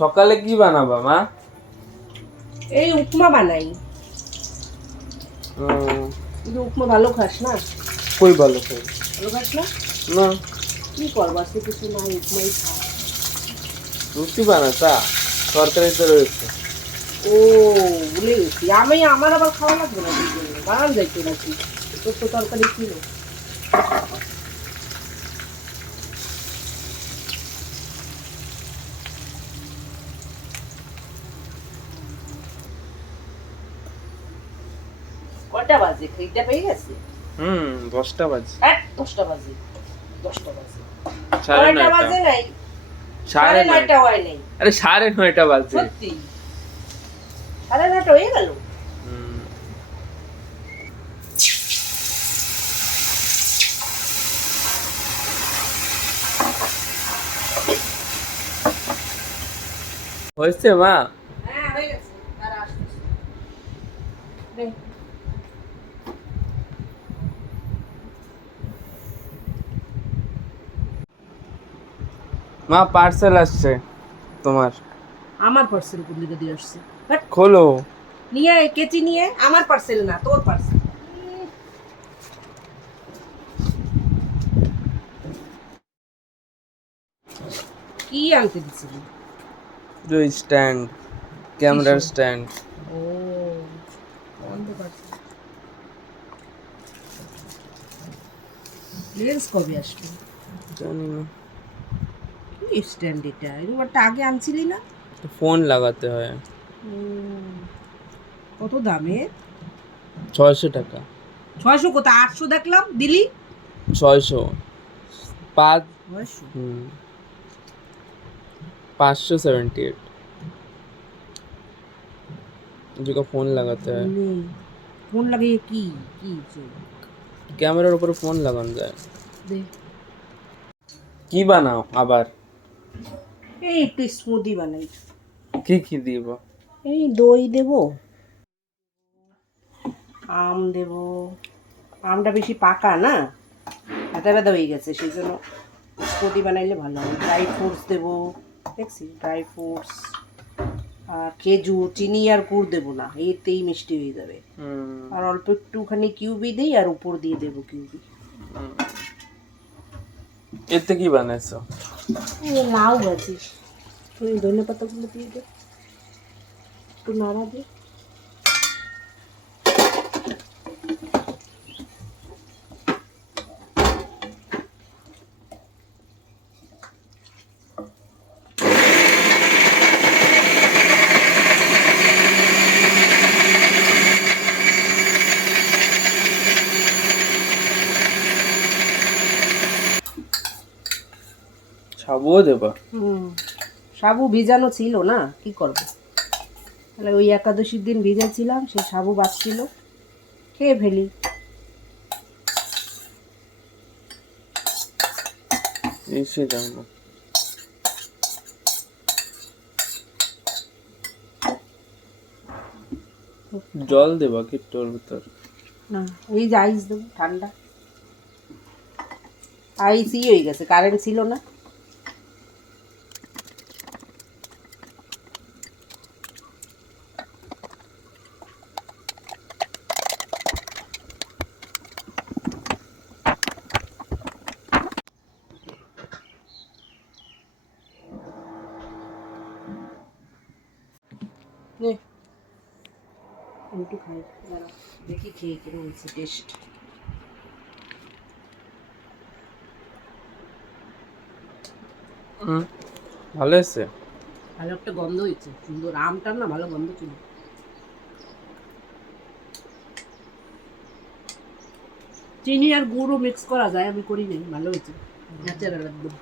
সকালে কি বানাবা মা? এই উপমা বানাই। উম, কিন্তু উপমা ভালো খাস না? কই ভালো খাই ভালো খাস না? না। কি করবো, আজকে কিছু নাই, উপমাই খা। রুটি বানাতা, তরকারি তো রয়েছে। ও, ভুলে গেছি আমি। আমার আবার খাওয়া লাগবে না, দুজনে বানান যাইতো নাকি? তোর তো তরকারি ছিল। কটা বাজে? খেইটা পেয়ে গেছে। 10টা বাজে। 10টা বাজে। 10টা বাজে। 9:30। 9টা বাজে নাই। 9:30। 9:30 হয় নাই। আরে 9:30 বাজে। সত্যি 9:30 হয়ে গেল। হুম। হয়েছে মা? হ্যাঁ, হয়ে গেছে। আর আসতেছে। নে। মা পার্সেল আসছে তোমার। আমার পার্সেল কোন দিকে দিয়ে আসছে? হ্যাট, খোলো। নিয়ে আয়, কেচি নিয়ে আয়। আমার পার্সেল না, তোর পার্সেল। কি আনতে দিছিলি? স্ট্যান্ড, ক্যামেরার স্ট্যান্ড। ও, আনতে পারছি। লেন্স কবে আসবে? জানি না, কি স্ট্যান্ড এটা? এরকমটা আগে আনছিলি না? ফোন লাগাতে হয়। উম, কত দামে? 600 টাকা। 600 কত? 800 দেখলাম দিলি। 600। 5। 600? 578 जो फोन लगाते हैं। ফোন লাগিয়ে কি কি যে? ক্যামেরার উপরে ফোন লাগানো যায়। দে। কি বানাও আবার? এই একটু স্মুদি বানাই। কি কি দিব? এই দই দেব, আম দেব। আমটা বেশি পাকা না, ব্যথা ব্যথা হয়ে গেছে, সেই জন্য স্মুদি বানাইলে ভালো হবে। ড্রাই ফ্রুটস দেবো, দেখছি ড্রাই ফ্রুটস। আর খেজুর, চিনি আর গুড় দেবো না, এতেই মিষ্টি হয়ে যাবে। আর অল্প একটুখানি কিউবি দিই, আর উপর দিয়ে দেবো কিউবি। এতে কি বানাইছো? লাউ ভাজি। ওই ধনে পাতাগুলো দিয়ে দে, একটু নাড়া দে। সাবুও দেবা? সাবু ভিজানো ছিল না, কি করবো? তাহলে ওই একাদশীর দিন ভিজাছিলাম, সেই সাবু বাঁচছিল, খেয়ে ফেলি। এসে যাবো। জল দেবা কি তোর ভিতর? না, এই যে আইস দেবো, ঠান্ডা আইসই হয়ে গেছে, কারেন্ট ছিল না। নে, একটু খাই, দাঁড়া, দেখি খেয়ে কেমন হয়েছে টেস্ট। ভালো আছে। ভালো একটা গন্ধ হয়েছে, সুন্দর। আমটার না ভালো গন্ধ ছিল। চিনি আর গুড়ও মিক্স করা যায়, আমি করি নাই, ভালো হয়েছে, ন্যাচারাল একদম।